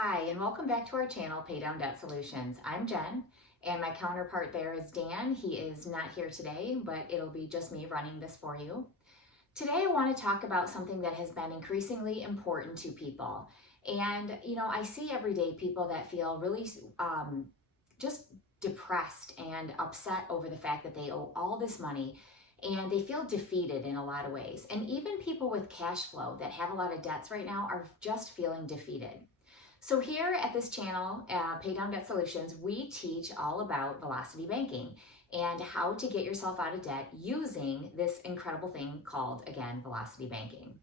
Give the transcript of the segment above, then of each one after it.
Hi, and welcome back to our channel, Pay Down Debt Solutions. I'm Jen, and my counterpart there is Dan. He is not here today, but it'll be just me running this for you. Today, I want to talk about something that has been increasingly important to people. And, I see everyday people that feel really just depressed and upset over the fact that they owe all this money and they feel defeated in a lot of ways. And even people with cash flow that have a lot of debts right now are just feeling defeated. So here at this channel, Pay Down Debt Solutions, we teach all about velocity banking and how to get yourself out of debt using this incredible thing called, again, velocity banking.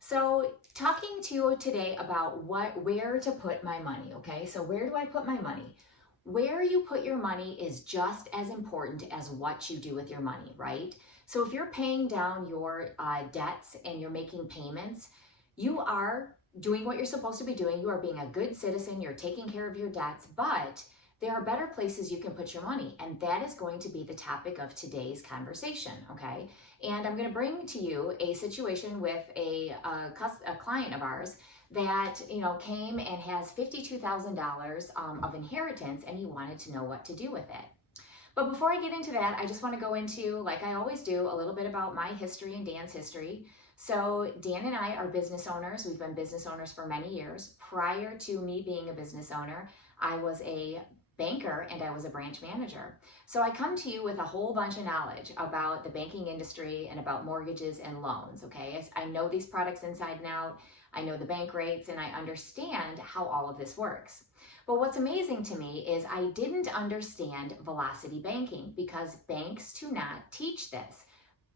So talking to you today about where to put my money, okay? So where do I put my money? Where you put your money is just as important as what you do with your money, right? So if you're paying down your debts and you're making payments, you are doing what you're supposed to be doing. You are being a good citizen. You're taking care of your debts, but there are better places you can put your money. And that is going to be the topic of today's conversation, okay? And I'm going to bring to you a situation with a client of ours that, came and has $52,000 of inheritance, and he wanted to know what to do with it. But before I get into that, I just want to go into, like I always do, a little bit about my history and Dan's history. So Dan and I are business owners. We've been business owners for many years. Prior to me being a business owner, I was a banker and I was a branch manager. So I come to you with a whole bunch of knowledge about the banking industry and about mortgages and loans, okay? I know these products inside and out. I know the bank rates and I understand how all of this works. But what's amazing to me is I didn't understand velocity banking because banks do not teach this.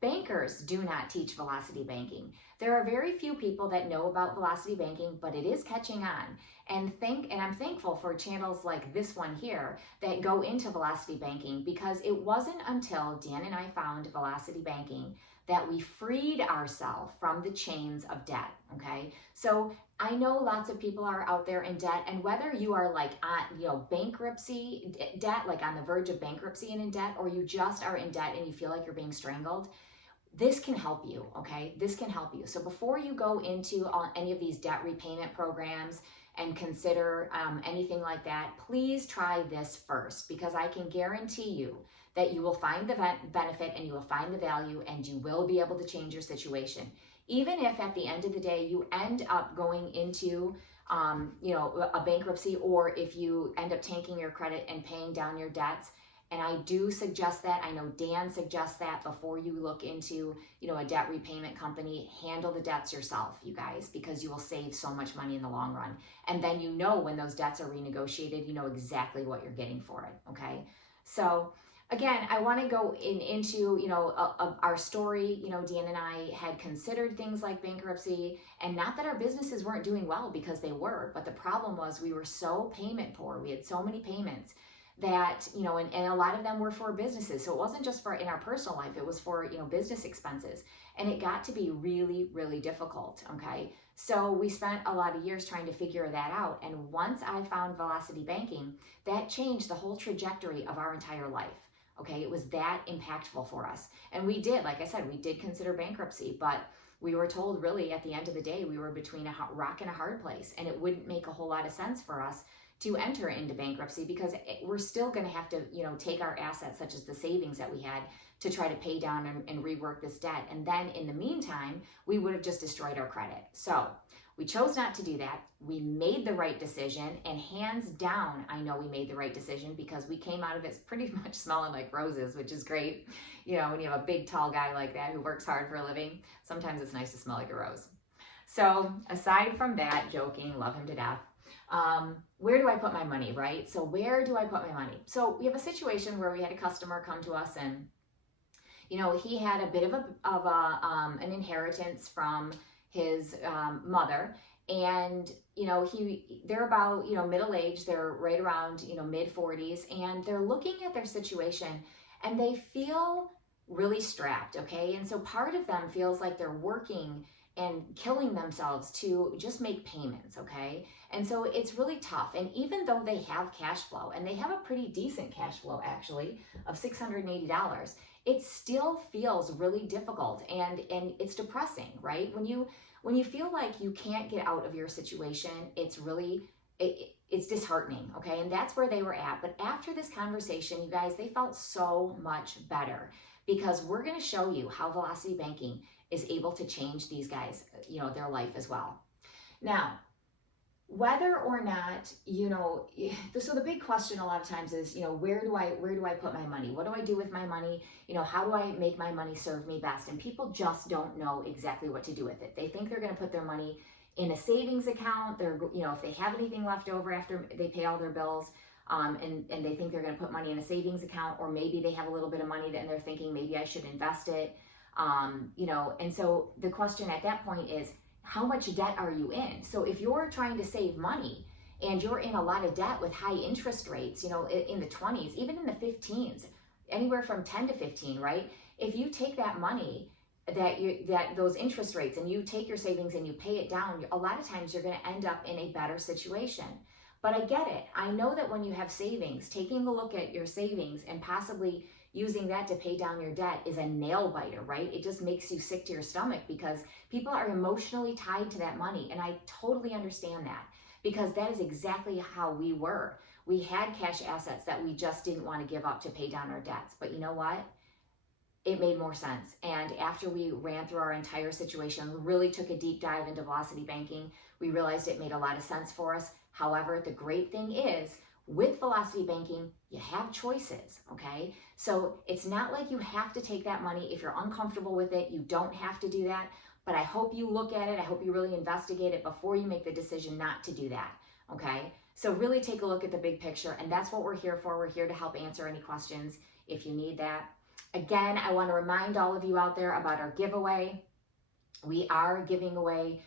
Bankers do not teach velocity banking. There are very few people that know about velocity banking, but it is catching on. And I'm thankful for channels like this one here that go into velocity banking, because it wasn't until Dan and I found velocity banking that we freed ourselves from the chains of debt, okay? So I know lots of people are out there in debt, and whether you are like on, bankruptcy debt, like on the verge of bankruptcy and in debt, or you just are in debt and you feel like you're being strangled, this can help you, okay? This can help you. So before you go into any of these debt repayment programs and consider anything like that, please try this first, because I can guarantee you that you will find the benefit and you will find the value and you will be able to change your situation. Even if at the end of the day you end up going into a bankruptcy, or if you end up tanking your credit and paying down your debts. And I do suggest that. I know Dan suggests that before you look into, a debt repayment company, handle the debts yourself, you guys, because you will save so much money in the long run. And then when those debts are renegotiated, you know exactly what you're getting for it, okay? So again, I want to go into, our story. Dan and I had considered things like bankruptcy, and not that our businesses weren't doing well, because they were, but the problem was we were so payment poor. We had so many payments that, and a lot of them were for businesses. So it wasn't just for in our personal life, it was for, business expenses. And it got to be really, really difficult, okay? So we spent a lot of years trying to figure that out. And once I found velocity banking, that changed the whole trajectory of our entire life, okay? It was that impactful for us. And we did, like I said, we did consider bankruptcy, but we were told really at the end of the day, we were between a rock and a hard place, and it wouldn't make a whole lot of sense for us to enter into bankruptcy, because we're still going to have to, take our assets, such as the savings that we had, to try to pay down and rework this debt. And then in the meantime, we would have just destroyed our credit. So we chose not to do that. We made the right decision, and hands down, I know we made the right decision, because we came out of it pretty much smelling like roses, which is great. When you have a big, tall guy like that who works hard for a living, sometimes it's nice to smell like a rose. So aside from that, joking, love him to death. Where do I put my money, right? So where do I put my money? So we have a situation where we had a customer come to us, and he had a bit of an inheritance from his mother, and they're about middle age. They're right around mid 40s, and they're looking at their situation and they feel really strapped, okay? And so part of them feels like they're working and killing themselves to just make payments, okay? And so it's really tough. And even though they have cash flow, and they have a pretty decent cash flow actually of $680, it still feels really difficult, and it's depressing, right? When you feel like you can't get out of your situation, it's really it's disheartening, okay? And that's where they were at. But after this conversation, you guys, they felt so much better, because we're going to show you how velocity banking is able to change these guys, their life as well. Now, whether or not, so the big question a lot of times is, where do I put my money? What do I do with my money? How do I make my money serve me best? And people just don't know exactly what to do with it. They think they're going to put their money in a savings account. They're, if they have anything left over after they pay all their bills, and they think they're going to put money in a savings account, or maybe they have a little bit of money and they're thinking maybe I should invest it. And so the question at that point is, how much debt are you in? So if you're trying to save money and you're in a lot of debt with high interest rates, in the 20s, even in the 15s, anywhere from 10 to 15, right? If you take that money, that those interest rates, and you take your savings and you pay it down, a lot of times you're going to end up in a better situation. But I get it. I know that when you have savings, taking a look at your savings and possibly using that to pay down your debt is a nail biter, right? It just makes you sick to your stomach, because people are emotionally tied to that money. And I totally understand that, because that is exactly how we were. We had cash assets that we just didn't want to give up to pay down our debts. But you know what? It made more sense. And after we ran through our entire situation, really took a deep dive into velocity banking, we realized it made a lot of sense for us. However, the great thing is, with velocity banking, you have choices, okay? So it's not like you have to take that money. If you're uncomfortable with it, you don't have to do that. But I hope you look at it. I hope you really investigate it before you make the decision not to do that, okay? So really take a look at the big picture, and that's what we're here for. We're here to help answer any questions if you need that. Again, I want to remind all of you out there about our giveaway. We are giving away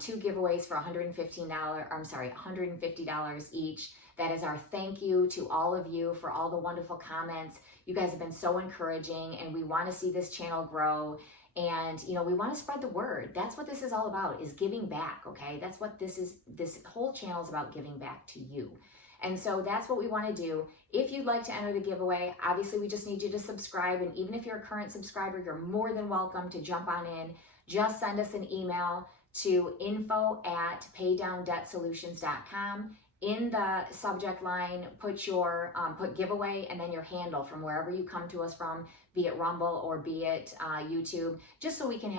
2 giveaways for $150 each. That is our thank you to all of you for all the wonderful comments. You guys have been so encouraging, and we want to see this channel grow. And, we want to spread the word. That's what this is all about, is giving back, okay? That's what this is. This whole channel is about giving back to you. And so that's what we want to do. If you'd like to enter the giveaway, obviously we just need you to subscribe. And even if you're a current subscriber, you're more than welcome to jump on in. Just send us an email to info@paydowndebtsolutions.com. In the subject line, put giveaway and then your handle from wherever you come to us from, be it Rumble or be it YouTube, just so we can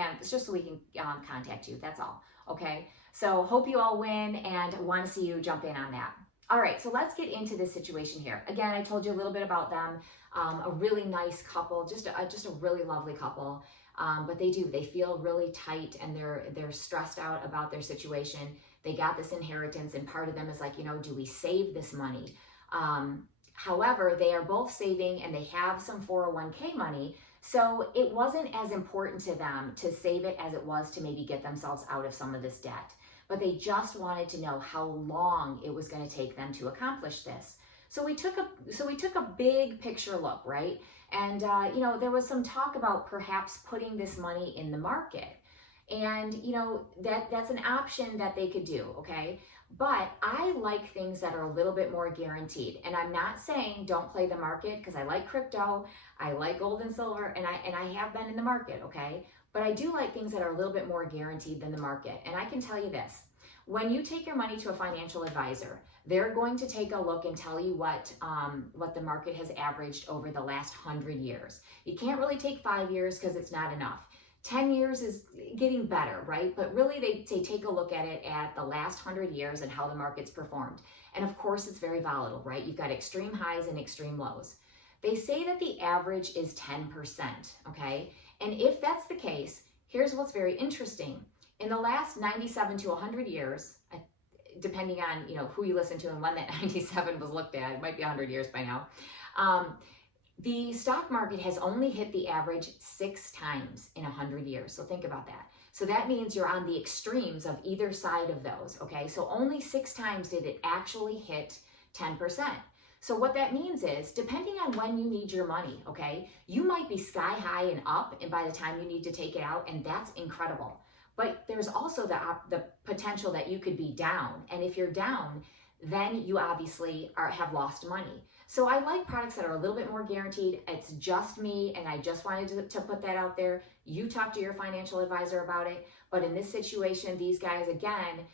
contact you. That's all. Okay. So hope you all win, and want to see you jump in on that. All right. So let's get into this situation here. Again, I told you a little bit about them. A really nice couple, just a really lovely couple. But they feel really tight, and they're stressed out about their situation. They got this inheritance, and part of them is like, do we save this money? However, they are both saving, and they have some 401k money. So it wasn't as important to them to save it as it was to maybe get themselves out of some of this debt. But they just wanted to know how long it was going to take them to accomplish this. So we took a big picture look, right? And, there was some talk about perhaps putting this money in the market. And, that's an option that they could do, okay? But I like things that are a little bit more guaranteed. And I'm not saying don't play the market, because I like crypto, I like gold and silver, and I have been in the market, okay? But I do like things that are a little bit more guaranteed than the market. And I can tell you this, when you take your money to a financial advisor, they're going to take a look and tell you what the market has averaged over the last 100 years. You can't really take 5 years because it's not enough. 10 years is getting better, right? But really they take a look at it at the last 100 years and how the market's performed. And of course it's very volatile, right? You've got extreme highs and extreme lows. They say that the average is 10%, okay? And if that's the case, here's what's very interesting. In the last 97 to 100 years, depending on who you listen to and when that 97 was looked at, it might be 100 years by now, the stock market has only hit the average 6 times in 100 years. So think about that. So that means you're on the extremes of either side of those, okay? So only 6 times did it actually hit 10%. So what that means is, depending on when you need your money, okay, you might be sky high and up, and by the time you need to take it out, and that's incredible. But there's also the potential that you could be down. And if you're down, then you obviously have lost money. So I like products that are a little bit more guaranteed. It's just me, and I just wanted to put that out there. You talk to your financial advisor about it. But in this situation, these guys, again,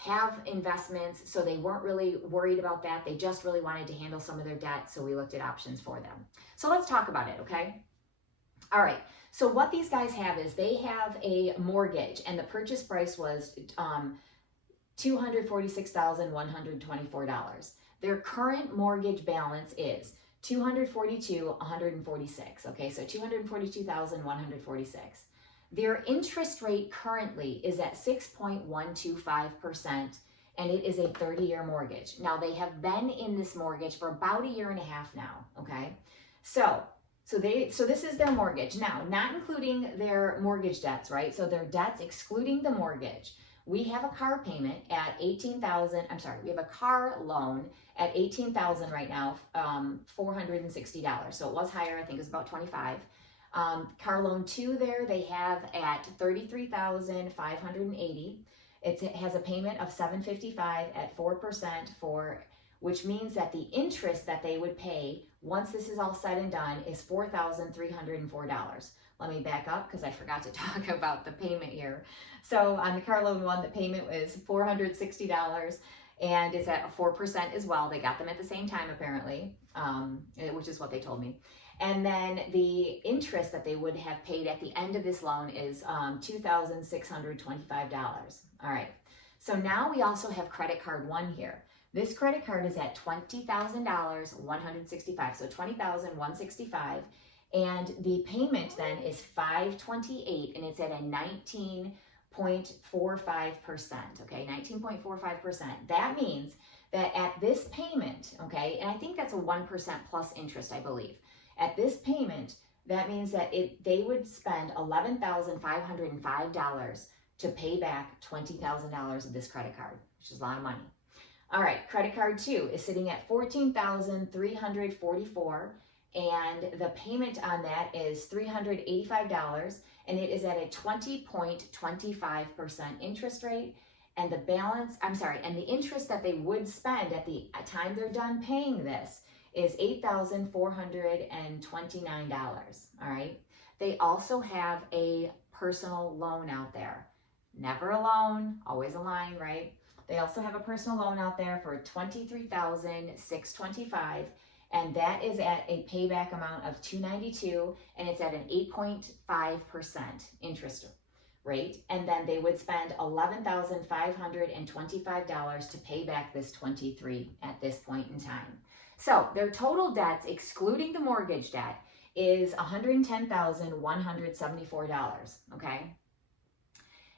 have investments, so they weren't really worried about that. They just really wanted to handle some of their debt, so we looked at options for them. So let's talk about it, okay? All right, so what these guys have is they have a mortgage, and the purchase price was $246,124. Their current mortgage balance is $242,146. Okay, so $242,146. Their interest rate currently is at 6.125%, and it is a 30-year mortgage. Now, they have been in this mortgage for about a year and a half now, okay? So this is their mortgage. Now, not including their mortgage debts, right? So their debts excluding the mortgage. We have a car payment at $18,000. We have a car loan at $18,000 right now, $460. So it was higher. I think it was about $25. Car loan 2 there, they have at $33,580. It has a payment of $755 at 4%, which means that the interest that they would pay once this is all said and done is $4,304. Let me back up because I forgot to talk about the payment here. So on the car loan 1, the payment was $460, and it's at 4% as well. They got them at the same time apparently, which is what they told me. And then the interest that they would have paid at the end of this loan is $2,625. All right. So now we also have credit card 1 here. This credit card is at $20,165. So $20,165. And the payment then is $528, and it's at a 19.45%. Okay, 19.45%. That means that at this payment, okay, and I think that's a 1% plus interest, I believe. At this payment, that means that they would spend $11,505 to pay back $20,000 of this credit card, which is a lot of money. All right, credit card 2 is sitting at $14,344, and the payment on that is $385, and it is at a 20.25% interest rate. And the balance, and the interest that they would spend at the time they're done paying this is $8,429. All right. They also have a personal loan out there. Never a loan, always a line, right? They also have a personal loan out there for $23,625, and that is at a payback amount of $292, and it's at an 8.5% interest rate. And then they would spend $11,525 to pay back this $23 at this point in time. So their total debts, excluding the mortgage debt, is $110,174, okay?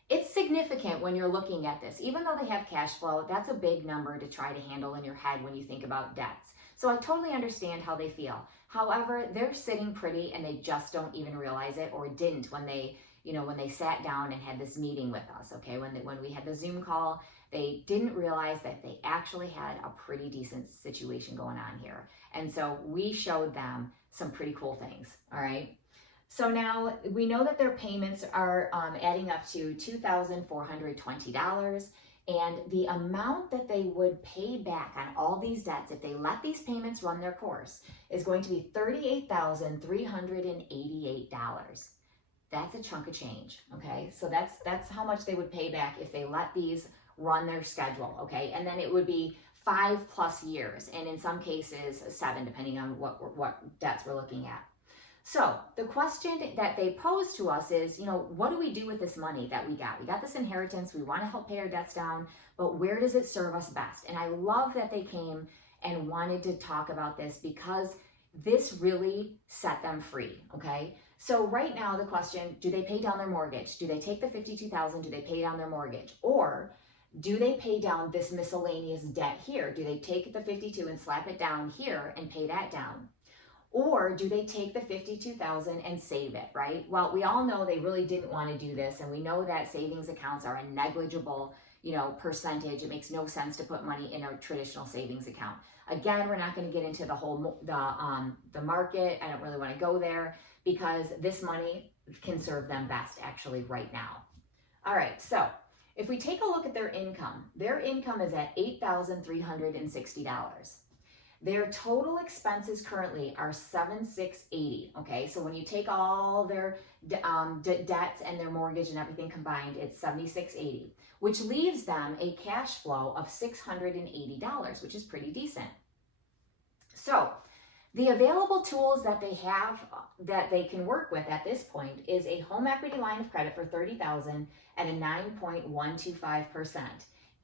It's significant when you're looking at this. Even though they have cash flow, that's a big number to try to handle in your head when you think about debts. So I totally understand how they feel. However, they're sitting pretty and they just don't even realize it, or didn't when they sat down and had this meeting with us, okay? When we had the Zoom call, they didn't realize that they actually had a pretty decent situation going on here. And so we showed them some pretty cool things, all right? So now we know that their payments are adding up to $2,420, and the amount that they would pay back on all these debts if they let these payments run their course is going to be $38,388. That's a chunk of change, okay? So that's how much they would pay back if they let these run their schedule, okay? And then it would be 5+ years, and in some cases 7, depending on what debts we're looking at. So the question that they pose to us is, what do we do with this money that we got? We got this inheritance, we want to help pay our debts down, but where does it serve us best? And I love that they came and wanted to talk about this because this really set them free, okay? So right now the question, do they pay down their mortgage? Do they take the $52,000, do they pay down their mortgage? Or do they pay down this miscellaneous debt here? Do they take the $52,000 and slap it down here and pay that down? Or do they take the $52,000 and save it, right? Well, we all know they really didn't want to do this, and we know that savings accounts are a negligible, percentage. It makes no sense to put money in a traditional savings account. Again, we're not going to get into the whole the market. I don't really want to go there because this money can serve them best actually right now. All right, so if we take a look at their income is at $8,360. Their total expenses currently are $7,680. Okay, so when you take all their debts and their mortgage and everything combined, it's $7,680, which leaves them a cash flow of $680, which is pretty decent. So the available tools that they have that they can work with at this point is a home equity line of credit for $30,000 at a 9.125%,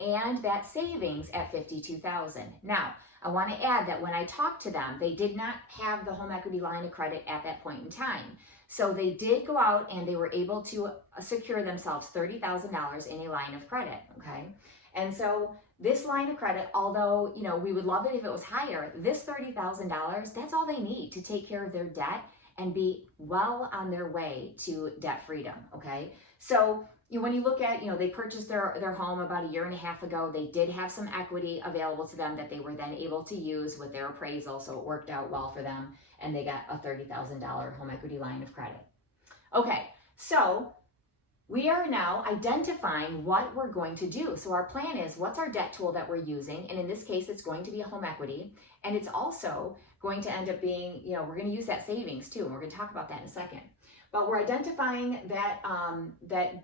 and that savings at $52,000. Now, I want to add that when I talked to them, they did not have the home equity line of credit at that point in time. So they did go out and they were able to secure themselves $30,000 in a line of credit, okay? And so this line of credit, although, you know, we would love it if it was higher, this $30,000, that's all they need to take care of their debt and be well on their way to debt freedom, okay? So when you look at, they purchased their home about a year and a half ago. They did have some equity available to them that they were then able to use with their appraisal, so it worked out well for them, and they got a $30,000 home equity line of credit. Okay, so we are now identifying what we're going to do. So our plan is, what's our debt tool that we're using? And in this case, it's going to be a home equity, and it's also going to end up being, we're going to use that savings too, and we're going to talk about that in a second. But we're identifying that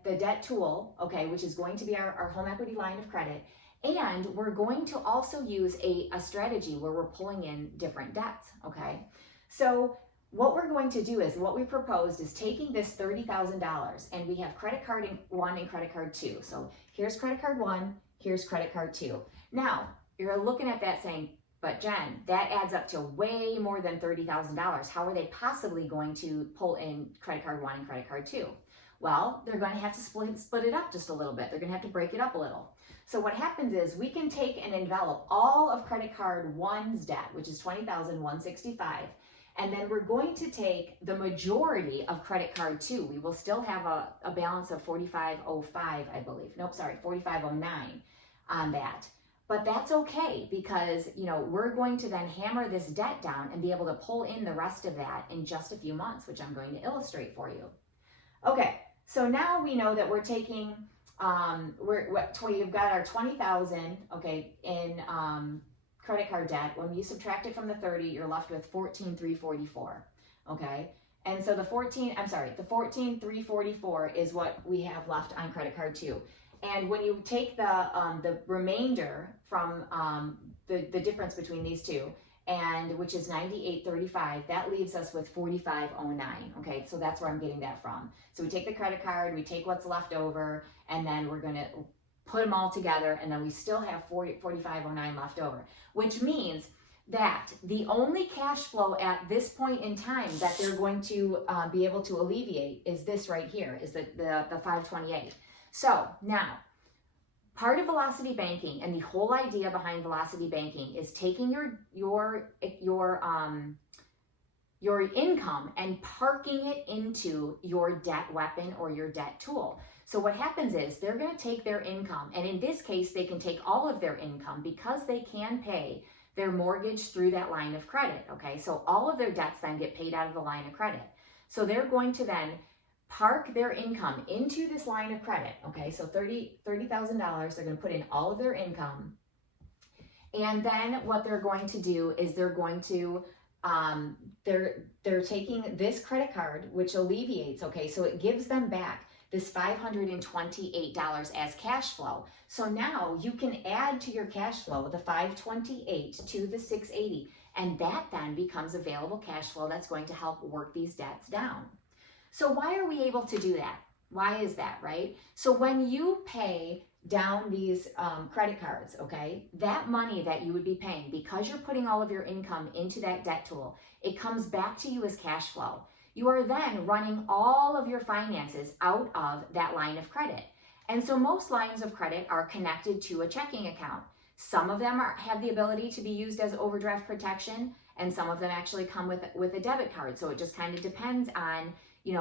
the debt tool, okay, which is going to be our home equity line of credit, and we're going to also use a strategy where we're pulling in different debts, okay? So what we're going to do is, what we proposed is taking this $30,000, and we have credit card 1 and credit card 2. So here's credit card 1, here's credit card 2. Now, you're looking at that saying, but Jen, that adds up to way more than $30,000. How are they possibly going to pull in credit card 1 and credit card 2? Well, they're going to have to split it up just a little bit. They're going to have to break it up a little. So what happens is, we can take and envelop all of credit card 1's debt, which is $20,165, and then we're going to take the majority of credit card 2. We will still have a balance of $4,505, I believe. Nope, sorry, $4,509 on that. But that's okay, because, we're going to then hammer this debt down and be able to pull in the rest of that in just a few months, which I'm going to illustrate for you. Okay, so now we know that we're taking, we've got our $20,000, okay, in credit card debt. When you subtract it from the 30, you're left with $14,344, okay? And so the $14,344 is what we have left on credit card 2. And when you take the remainder from the difference between these two, and which is $98.35, that leaves us with $45.09. Okay, so that's where I'm getting that from. So we take the credit card, we take what's left over, and then we're going to put them all together, and then we still have $45.09 left over, which means that the only cash flow at this point in time that they're going to be able to alleviate is this right here, is the $528. So now, part of velocity banking, and the whole idea behind velocity banking, is taking your income and parking it into your debt weapon or your debt tool. So what happens is, they're going to take their income, and in this case, they can take all of their income because they can pay their mortgage through that line of credit. Okay, so all of their debts then get paid out of the line of credit. So they're going to then park their income into this line of credit. Okay, so $30,000, they're going to put in all of their income, and then what they're going to do is, they're going to they're taking this credit card, which alleviates, okay, so it gives them back this $528 as cash flow. So now you can add to your cash flow the $528 to the $680, and that then becomes available cash flow that's going to help work these debts down. So why are we able to do that? Why is that, right? So when you pay down these credit cards, okay, that money that you would be paying, because you're putting all of your income into that debt tool, it comes back to you as cash flow. You are then running all of your finances out of that line of credit. And so most lines of credit are connected to a checking account. Some of them have the ability to be used as overdraft protection, and some of them actually come with a debit card. So it just kind of depends on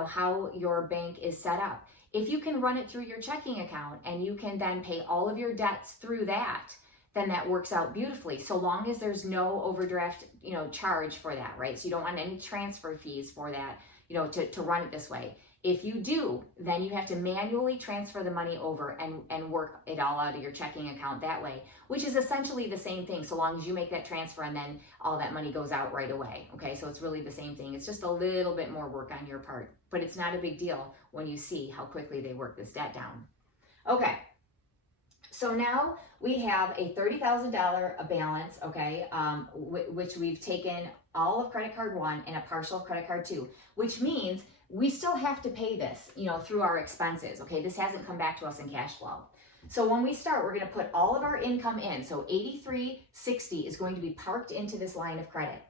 how your bank is set up. If you can run it through your checking account and you can then pay all of your debts through that, then that works out beautifully, so long as there's no overdraft, charge for that, right? So you don't want any transfer fees for that, to run it this way. If you do, then you have to manually transfer the money over and work it all out of your checking account that way, which is essentially the same thing, so long as you make that transfer and then all that money goes out right away, okay? So it's really the same thing. It's just a little bit more work on your part, but it's not a big deal when you see how quickly they work this debt down. Okay, so now we have a $30,000 balance, okay, which we've taken all of credit card 1 and a partial of credit card 2, which means we still have to pay this, through our expenses, okay? This hasn't come back to us in cash flow. So when we start, we're going to put all of our income in. So $83.60 is going to be parked into this line of credit.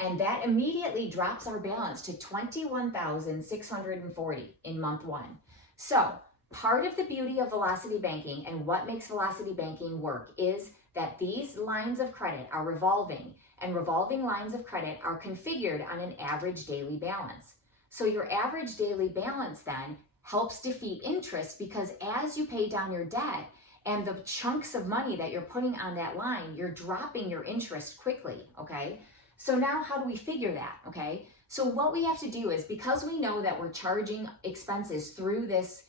And that immediately drops our balance to $21,640 in month 1. So part of the beauty of velocity banking and what makes velocity banking work is that these lines of credit are revolving, and revolving lines of credit are configured on an average daily balance. So your average daily balance then helps defeat interest, because as you pay down your debt and the chunks of money that you're putting on that line, you're dropping your interest quickly, okay? So now how do we figure that, okay? So what we have to do is, because we know that we're charging expenses through this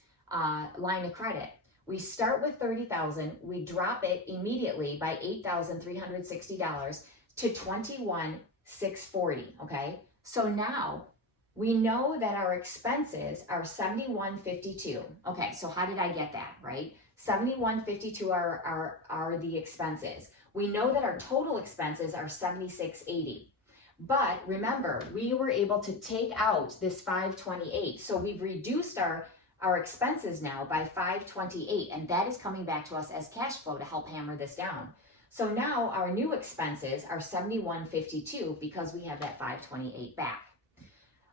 line of credit, we start with $30,000, we drop it immediately by $8,360 to $21,640, okay? So now we know that our expenses are $71.52. Okay, so how did I get that, right? $71.52 are the expenses. We know that our total expenses are $76.80. But remember, we were able to take out this $528. So we've reduced our expenses now by $528, and that is coming back to us as cash flow to help hammer this down. So now our new expenses are $71.52 because we have that $528 back.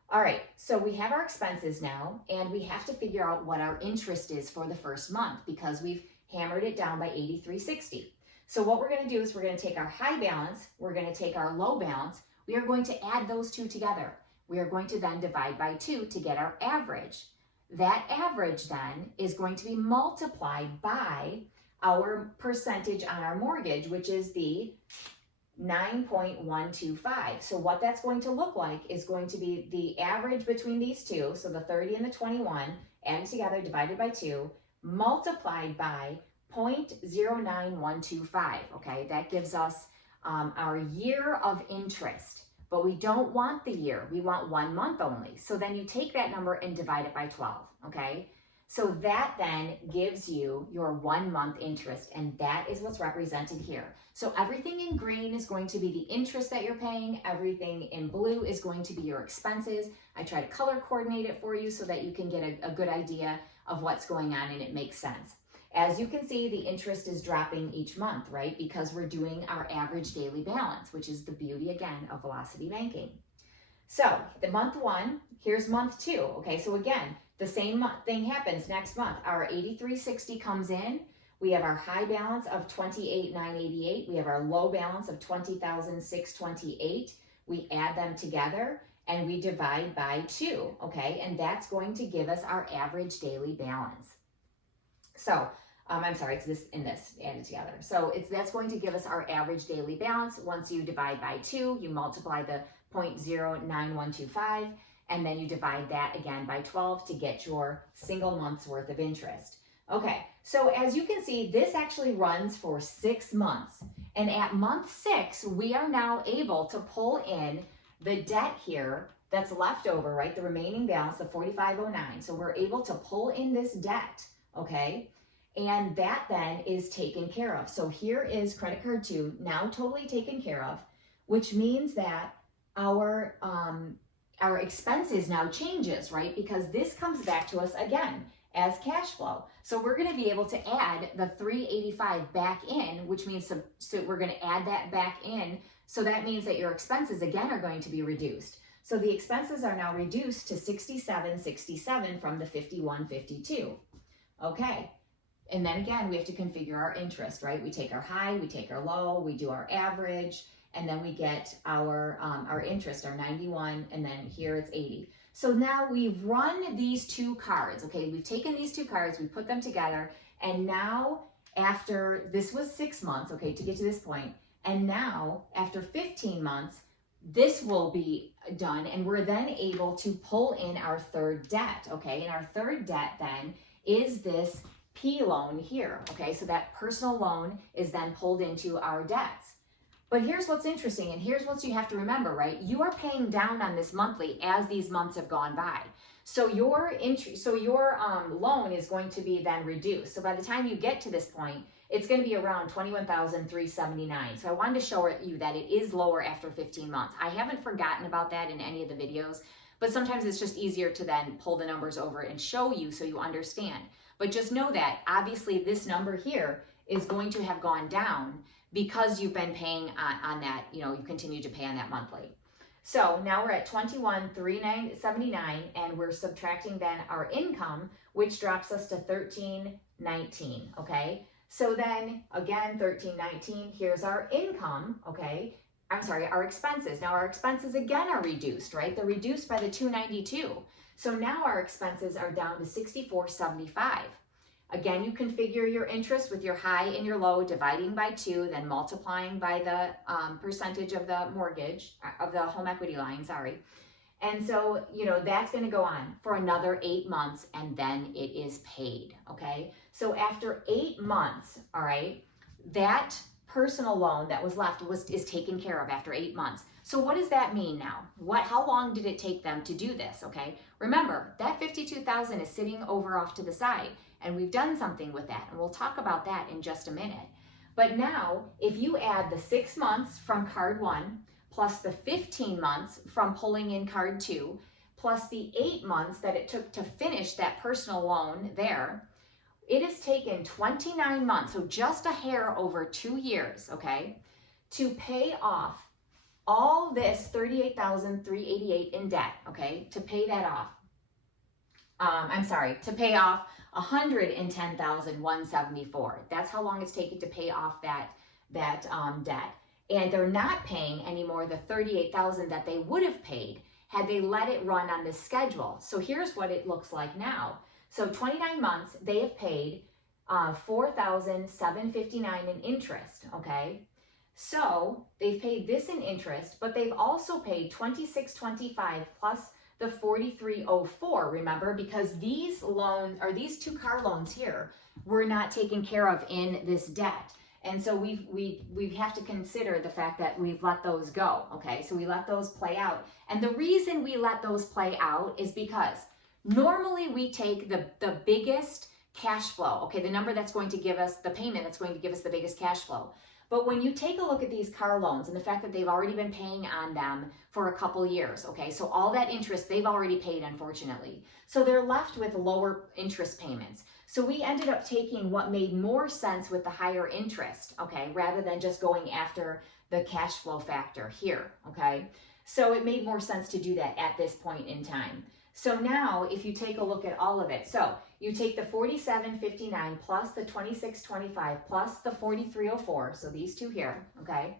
All right, so we have our expenses now, and we have to figure out what our interest is for the first month, because we've hammered it down by $83.60. So what we're going to do is we're going to take our high balance, we're going to take our low balance, we are going to add those two together. We are going to then divide by 2 to get our average. That average then is going to be multiplied by our percentage on our mortgage, which is the 9.125. So what that's going to look like is going to be the average between these two, so the 30 and the 21, added together, divided by 2, multiplied by 0.09125, okay? That gives us our year of interest, but we don't want the year, we want 1 month only. So then you take that number and divide it by 12, okay? So that then gives you your 1 month interest, and that is what's represented here. So everything in green is going to be the interest that you're paying. Everything in blue is going to be your expenses. I try to color coordinate it for you so that you can get a good idea of what's going on and it makes sense. As you can see, the interest is dropping each month, right? Because we're doing our average daily balance, which is the beauty, again, of velocity banking. So the month 1, here's month 2, okay? So again, the same thing happens next month. Our $83.60 comes in. We have our high balance of $28,988. We have our low balance of $20,628. We add them together and we divide by 2, okay? And that's going to give us our average daily balance. So, I'm sorry, it's this and this added together. So that's going to give us our average daily balance. Once you divide by 2, you multiply the 0.09125, and then you divide that again by 12 to get your single month's worth of interest. Okay, so as you can see, this actually runs for 6 months. And at month 6, we are now able to pull in the debt here that's left over, right? The remaining balance, the $45.09. So we're able to pull in this debt, okay? And that then is taken care of. So here is credit card 2 now totally taken care of, which means that our expenses now changes, right? Because this comes back to us again as cash flow. So we're going to be able to add the $385 back in, which means so we're going to add that back in. So that means that your expenses again are going to be reduced. So the expenses are now reduced to $67.67 from the $51.52. Okay. And then again, we have to configure our interest, right? We take our high, we take our low, we do our average, and then we get our interest, our 91, and then here it's 80. So now we've run these 2 cards, okay? We've taken these 2 cards, we put them together, and now after, this was 6 months, okay, to get to this point, and now after 15 months, this will be done, and we're then able to pull in our third debt, okay? And our third debt then is this P loan here, okay? So that personal loan is then pulled into our debts. But here's what's interesting, and here's what you have to remember, right? You are paying down on this monthly as these months have gone by. So your loan is going to be then reduced. So by the time you get to this point, it's going to be around $21,379. So I wanted to show you that it is lower after 15 months. I haven't forgotten about that in any of the videos, but sometimes it's just easier to then pull the numbers over and show you so you understand. But just know that obviously this number here is going to have gone down because you've been paying on that, you continue to pay on that monthly. So now we're at $21,379, and we're subtracting then our income, which drops us to $1,319, okay? So then again, $1,319, here's our income, okay? I'm sorry, our expenses. Now our expenses again are reduced, right? They're reduced by the $292. So now our expenses are down to $64.75. Again, you configure your interest with your high and your low, dividing by 2, then multiplying by the percentage of the mortgage, of the home equity line, sorry. And so, that's going to go on for another 8 months, and then it is paid, okay? So after 8 months, all right, that personal loan that was left is taken care of after 8 months. So what does that mean now? How long did it take them to do this, okay? Remember, that $52,000 is sitting over off to the side, and we've done something with that, and we'll talk about that in just a minute. But now, if you add the 6 months from card 1, plus the 15 months from pulling in card 2, plus the 8 months that it took to finish that personal loan there, it has taken 29 months, so just a hair over 2 years, okay, to pay off all this $38,388 in debt, okay, to pay that off. To pay off $110,174. That's how long it's taken to pay off that debt. And they're not paying anymore the $38,000 that they would have paid had they let it run on this schedule. So here's what it looks like now. So 29 months, they have paid $4,759 in interest, okay? So they've paid this in interest, but they've also paid $26.25 plus the $43.04, remember, because these loans, or these 2 car loans here, were not taken care of in this debt. And so we have to consider the fact that we've let those go, okay? So we let those play out. And the reason we let those play out is because normally we take the biggest cash flow, okay? The number that's going to give us, the payment that's going to give us the biggest cash flow. But when you take a look at these car loans and the fact that they've already been paying on them for a couple years, okay, so all that interest they've already paid, unfortunately. So they're left with lower interest payments. So we ended up taking what made more sense with the higher interest, okay, rather than just going after the cash flow factor here, okay? So it made more sense to do that at this point in time. So now if you take a look at all of it, so you take the $47.59 plus the $26.25 plus the $43.04, so these 2 here, okay?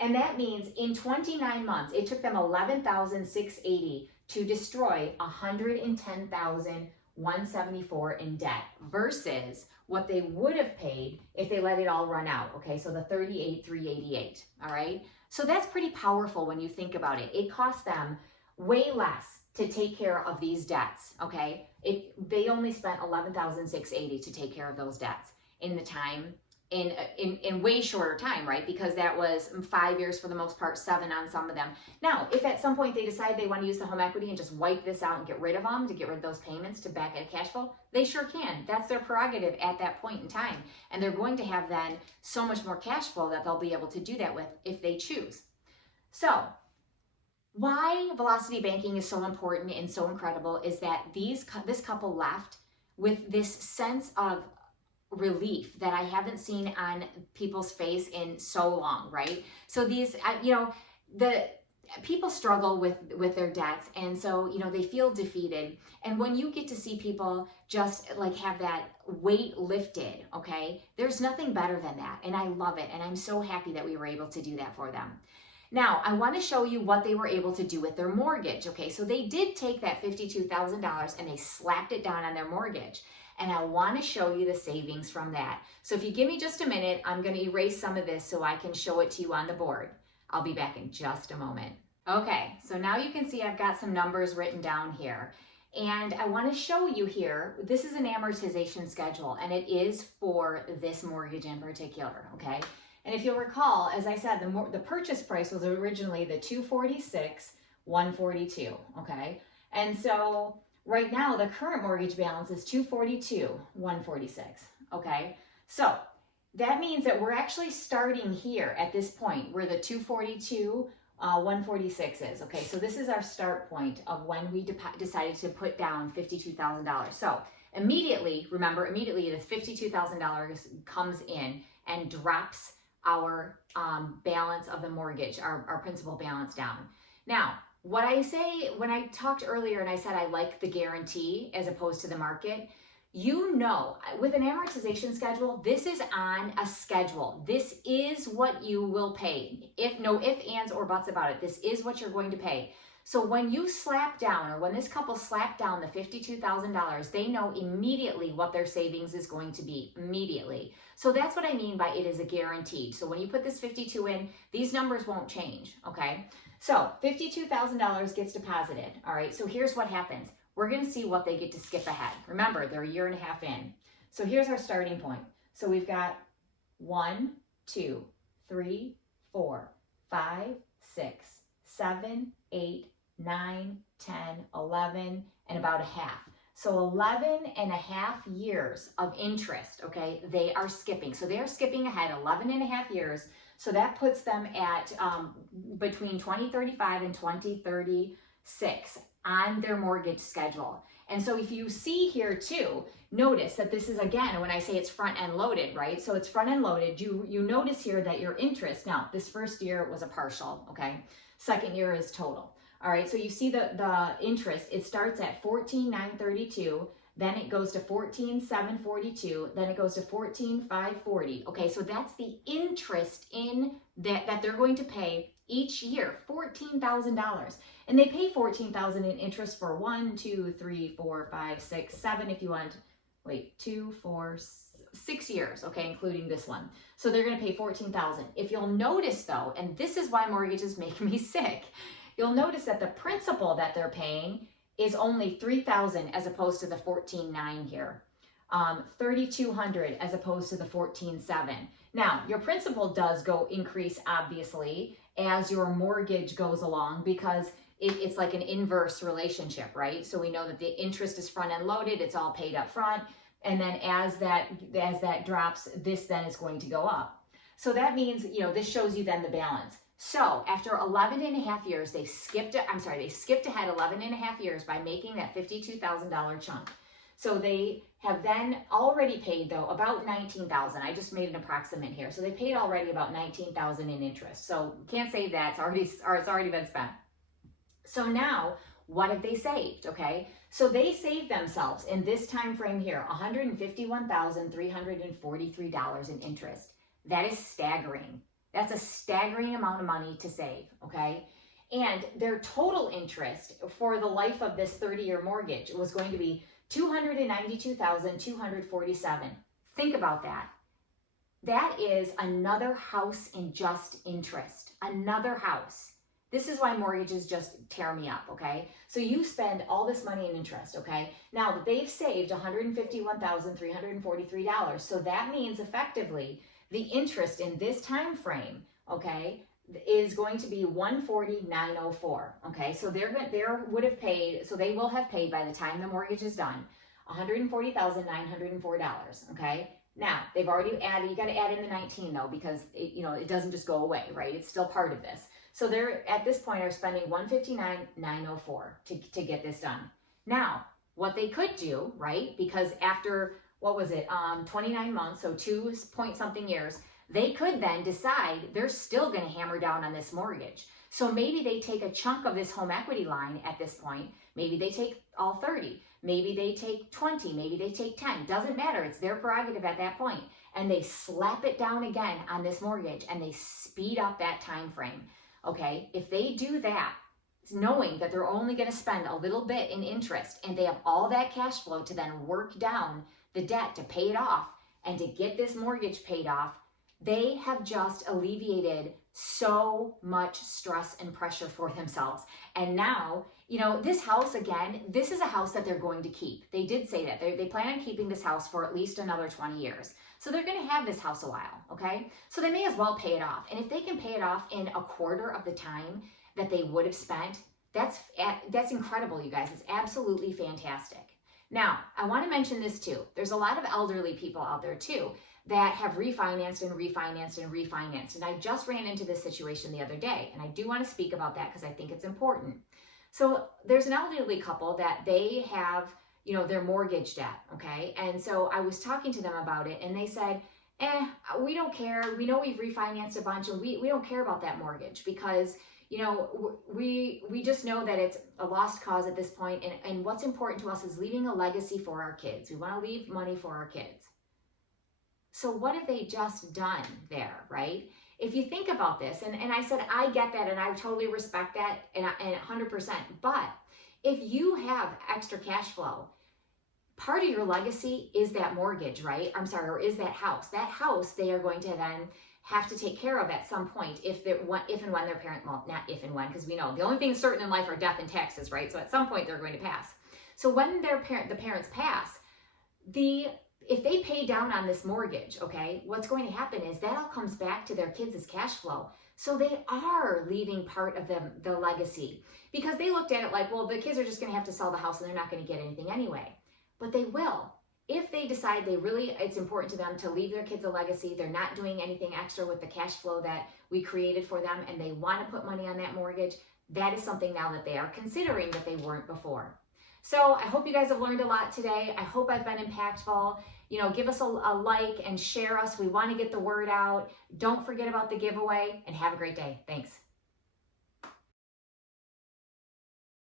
And that means in 29 months, it took them $11,680 to destroy $110,174 in debt versus what they would have paid if they let it all run out, okay? So the $38,388, all right? So that's pretty powerful when you think about it. It costs them way less to take care of these debts, okay? They only spent $11,680 to take care of those debts in the time, in way shorter time, right? Because that was 5 years for the most part, 7 on some of them. Now, if at some point they decide they want to use the home equity and just wipe this out and get rid of them, to get rid of those payments to back at cash flow, they sure can. That's their prerogative at that point in time. And they're going to have then so much more cash flow that they'll be able to do that with if they choose. So, why velocity banking is so important and so incredible is that this couple left with this sense of relief that I haven't seen on people's face in so long, right? So these, the people struggle with their debts, and so, they feel defeated. And when you get to see people just like have that weight lifted, okay, there's nothing better than that. And I love it. And I'm so happy that we were able to do that for them. Now, I want to show you what they were able to do with their mortgage, okay? So they did take that $52,000 and they slapped it down on their mortgage. And I want to show you the savings from that. So if you give me just a minute, I'm going to erase some of this so I can show it to you on the board. I'll be back in just a moment. Okay, so now you can see I've got some numbers written down here. And I want to show you here, this is an amortization schedule, and it is for this mortgage in particular, okay? And if you'll recall, as I said, the purchase price was originally the 246, 142, okay? And so right now the current mortgage balance is 242, 146, okay? So that means that we're actually starting here at this point where the 242, 146 is, okay? So this is our start point of when we decided to put down $52,000. So immediately, remember, immediately the $52,000 comes in and drops our balance of the mortgage, our principal balance down. Now, what I say, when I talked earlier and I said I like the guarantee as opposed to the market, you know, with an amortization schedule, this is on a schedule. This is what you will pay. No ifs, ands, or buts about it. This is what you're going to pay. So when you slap down, or when this couple slap down the $52,000, they know immediately what their savings is going to be, immediately. So that's what I mean by it is a guaranteed. So when you put this 52 in, these numbers won't change, okay? So $52,000 gets deposited, all right? So here's what happens. We're going to see what they get to skip ahead. Remember, they're a year and a half in. So here's our starting point. So we've got 1, 2, 3, 4, 5, 6, 7, 8, 9, 10, 11, and about a half. So 11 and a half years of interest, okay, they are skipping. So they are skipping ahead 11 and a half years. So that puts them at between 2035 and 2036 on their mortgage schedule. And so if you see here too, notice that this is, again, when I say it's front end loaded, right? So it's front end loaded. You notice here that your interest, now this first year was a partial, okay? Second year is total. All right, so you see the interest, it starts at 14,932, then it goes to 14,742, then it goes to 14,540. Okay, so that's the interest in that they're going to pay each year, $14,000. And they pay $14,000 in interest for 1, 2, 3, 4, 5, 6, 7 if you want, 2, 4, 6 years, okay, including this one. So they're going to pay $14,000. If you'll notice though, and this is why mortgages make me sick, you'll notice that the principal that they're paying is only $3,000 as opposed to the $14,900 here. $3,200 as opposed to the $14,700. Now, your principal does go increase, obviously, as your mortgage goes along, because it's like an inverse relationship, right? So we know that the interest is front end loaded, it's all paid up front, and then as that drops, this then is going to go up. So that means, this shows you then the balance. So after 11 and a half years, they skipped ahead 11 and a half years by making that $52,000 chunk. So they have then already paid, though, about $19,000. I just made an approximate here. So they paid already about $19,000 in interest. So can't save that. It's already been spent. So now, what have they saved? Okay, so they saved themselves in this time frame here $151,343 in interest. That is staggering. That's a staggering amount of money to save, okay? And their total interest for the life of this 30-year mortgage was going to be $292,247. Think about that. That is another house in just interest. Another house. This is why mortgages just tear me up, okay? So you spend all this money in interest, okay? Now, they've saved $151,343. So that means effectively the interest in this time frame, okay, is going to be $140,904. Okay, so they will have paid by the time the mortgage is done $140,904. Okay, now they've already added. You got to add in the 19 though, because it doesn't just go away, right? It's still part of this. So they're at this point are spending $159,904 to get this done. Now, what they could do, right? Because after 29 months, so 2 point something years, they could then decide they're still going to hammer down on this mortgage. So maybe they take a chunk of this home equity line at this point. Maybe they take all 30. Maybe they take 20. Maybe they take 10. Doesn't matter. It's their prerogative at that point. And they slap it down again on this mortgage and they speed up that time frame. Okay, if they do that, knowing that they're only going to spend a little bit in interest and they have all that cash flow to then work down the debt to pay it off and to get this mortgage paid off, they have just alleviated so much stress and pressure for themselves. And now, this house, again, this is a house that they're going to keep. They did say that. They plan on keeping this house for at least another 20 years. So they're going to have this house a while, okay? So they may as well pay it off. And if they can pay it off in a quarter of the time that they would have spent, that's incredible, you guys. It's absolutely fantastic. Now, I want to mention this too. There's a lot of elderly people out there too that have refinanced and refinanced and refinanced. And I just ran into this situation the other day, and I do want to speak about that because I think it's important. So there's an elderly couple that they have, their mortgage debt, okay? And so I was talking to them about it, and they said, we don't care. We know we've refinanced a bunch, and we don't care about that mortgage because, we just know that it's a lost cause at this point, and what's important to us is leaving a legacy for our kids. We want to leave money for our kids. So what have they just done there, right? If you think about this, and I said, I get that, and I totally respect that, and 100%, but if you have extra cash flow, part of your legacy is that mortgage, right? Or is that house. That house they are going to then have to take care of at some point if and when their parent, well, not if and when, because we know the only things certain in life are death and taxes, right? So at some point they're going to pass. So when the parents pass, if they pay down on this mortgage, okay, what's going to happen is that all comes back to their kids' cash flow. So they are leaving part of the legacy because they looked at it like, well, the kids are just going to have to sell the house and they're not going to get anything anyway. But they will. If they decide it's important to them to leave their kids a legacy, they're not doing anything extra with the cash flow that we created for them, and they want to put money on that mortgage, that is something now that they are considering that they weren't before. So I hope you guys have learned a lot today. I hope I've been impactful. Give us a like and share us. We want to get the word out. Don't forget about the giveaway, and have a great day. Thanks.